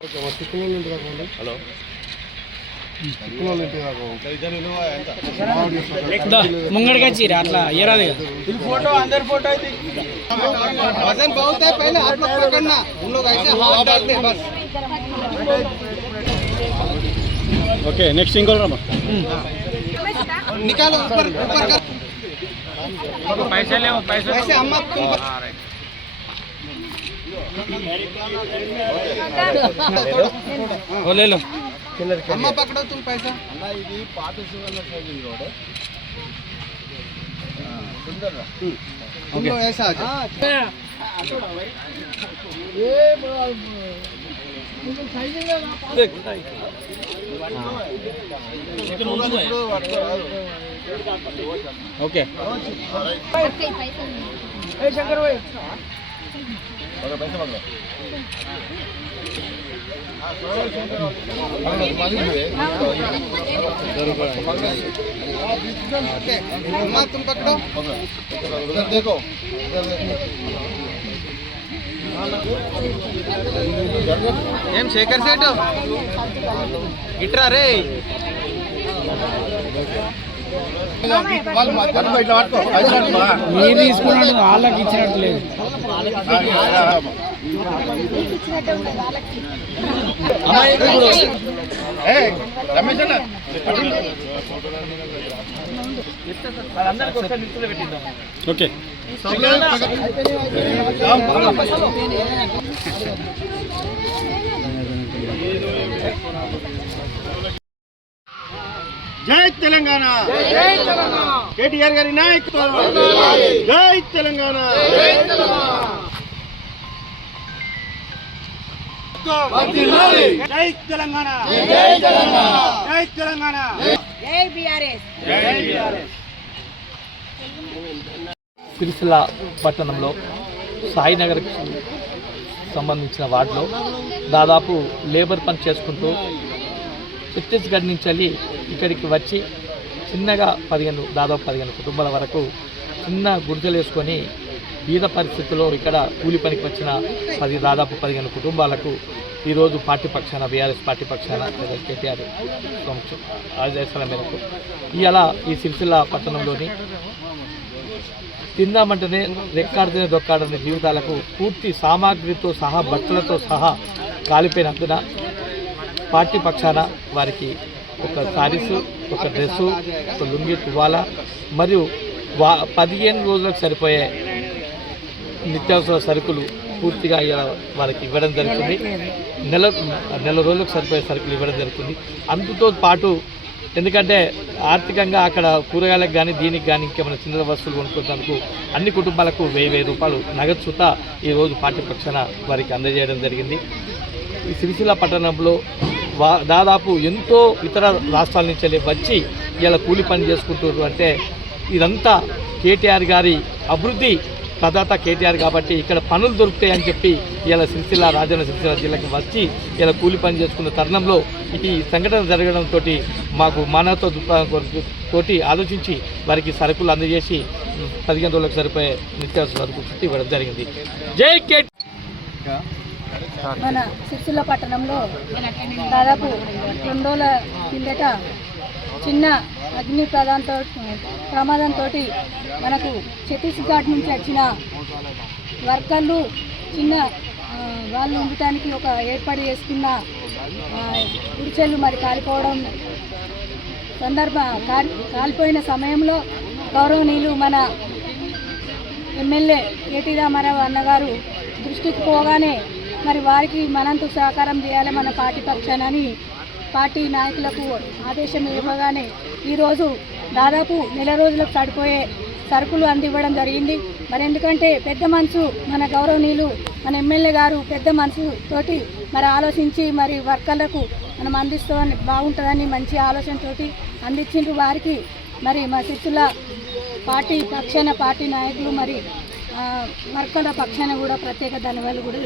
Hello ముంగడికి వచ్చి అట్లా ఏరాది photo अंदर फोटो है वजन बहुत है पहले हाथ में पकड़ना उन लोग ऐसे हाथ डालते हैं बस ओके नेक्स्ट सिंगल रामा निकालो ऊपर ऊपर कर पैसे ले पैसे अम्मा वो ले लो अम्मा पकड़ो तुम पैसा ఇది పాత శివన్న సైజ్ రోడ్ सुंदर तुम लोग ऐसा आ जाओ ये ओके शंकर भाई पैसा मांगो अम्मा तुम पकड़ो इधर देखो ఏం శేఖర్ సేటు ఇట్రా రే మీరు తీసుకున్నాడు వాళ్ళకి ఇచ్చినట్టు లేదు ఓకే జై తెలంగాణ కేటీఆర్ గారి నాయకత్వం జై తెలంగాణ జై తెలంగాణ జై తెలంగాణ జై బీఆర్ఎస్ సిరిసిల్ల పట్టణంలో సాయినగర్కి సంబంధించిన వార్డులో దాదాపు లేబర్ పని చేసుకుంటూ ఛత్తీస్గఢ్ నుంచి వెళ్ళి ఇక్కడికి వచ్చి చిన్నగా దాదాపు 15 కుటుంబాల వరకు చిన్న గుడిసెలు వేసుకొని బీద పరిస్థితుల్లో ఇక్కడ కూలి పనికి వచ్చిన దాదాపు 15 కుటుంబాలకు ఈరోజు పార్టీ పక్షాన బీఆర్ఎస్ పార్టీ పక్షాన కేటీఆర్ ఆదేశాల మేరకు ఇలా ఈ సిరిసిల్ల పట్టణంలోని తిందామంటేనే రెక్కాడితేనే దొక్కాడని జీవితాలకు పూర్తి సామాగ్రితో సహా బట్టలతో సహా కాలిపోయినందున పార్టీ పక్షాన వారికి ఒక సారీసు ఒక డ్రెస్సు ఒక లుంగి తువాలా మరియు 15 రోజులకు సరిపోయే నిత్యావసర సరుకులు పూర్తిగా వారికి ఇవ్వడం జరుగుతుంది. నెల రోజులకు సరిపోయే సరుకులు ఇవ్వడం జరుగుతుంది. అందుతో పాటు ఎందుకంటే ఆర్థికంగా అక్కడ కూరగాయలకు కానీ దీనికి కానీ ఇంకేమైనా చిన్న వస్తువులు కొనుక్కున్నందుకు అన్ని కుటుంబాలకు 1000 రూపాయలు నగదు సుత ఈరోజు పార్టీ పక్షాన వారికి అందజేయడం జరిగింది. ఈ సిరిసిల్ల పట్టణంలో దాదాపు ఎంతో ఇతర రాష్ట్రాల నుంచి వచ్చి ఇలా కూలి పని చేసుకుంటున్నారు. అంటే ఇదంతా కేటీఆర్ గారి అభివృద్ధి ప్రదాత కేటీఆర్ కాబట్టి ఇక్కడ పనులు దొరుకుతాయని చెప్పి ఇలా రాజన్న సిరిసిల్ల జిల్లాకి వచ్చి ఇలా కూలి పని చేసుకున్న తరుణంలో ఈ సంఘటన జరగడంతో మాకు మానవత్వ తోటి ఆలోచించి వారికి సరుకులు అందజేసి 15 రోజులకు సరిపోయే నిత్యావసర సరుకులు చుట్టి ఇవ్వడం జరిగింది. జై కే మన సిరిసిల్ల పట్టణంలో దాదాపు 2 రోజుల కిందట చిన్న అగ్ని ప్రమాదంతో మనకు ఛత్తీస్గఢ్ నుంచి వచ్చిన వర్కర్లు చిన్న వాళ్ళు ఉండటానికి ఒక ఏర్పాటు చేసుకున్న గుడిచెలు మరి కాలిపోయిన సమయంలో గౌరవనీయులు మన ఎమ్మెల్యే కేటీ రామారావు అన్నగారు దృష్టికి పోగానే మరి వారికి మనంతు సహకారం చేయాలి మన పార్టీ పక్షానని పార్టీ నాయకులకు ఆదేశం ఇవ్వగానే ఈరోజు దాదాపు నెల రోజులకు సరిపోయే సరుకులు అందివ్వడం జరిగింది. మరి ఎందుకంటే పెద్ద మనసు మన గౌరవనీయులు మన ఎమ్మెల్యే గారు పెద్ద మనసుతోటి మరి ఆలోచించి మరి వర్కర్లకు మనం అందిస్తామని బాగుంటుందని మంచి ఆలోచనతోటి అందించిండ్రు. వారికి మరి మా సిరిసిల్ల పార్టీ పక్షాన పార్టీ నాయకులు మరి వర్కర్ల పక్షాన కూడా ప్రత్యేక ధన్యవాదాలు కూడా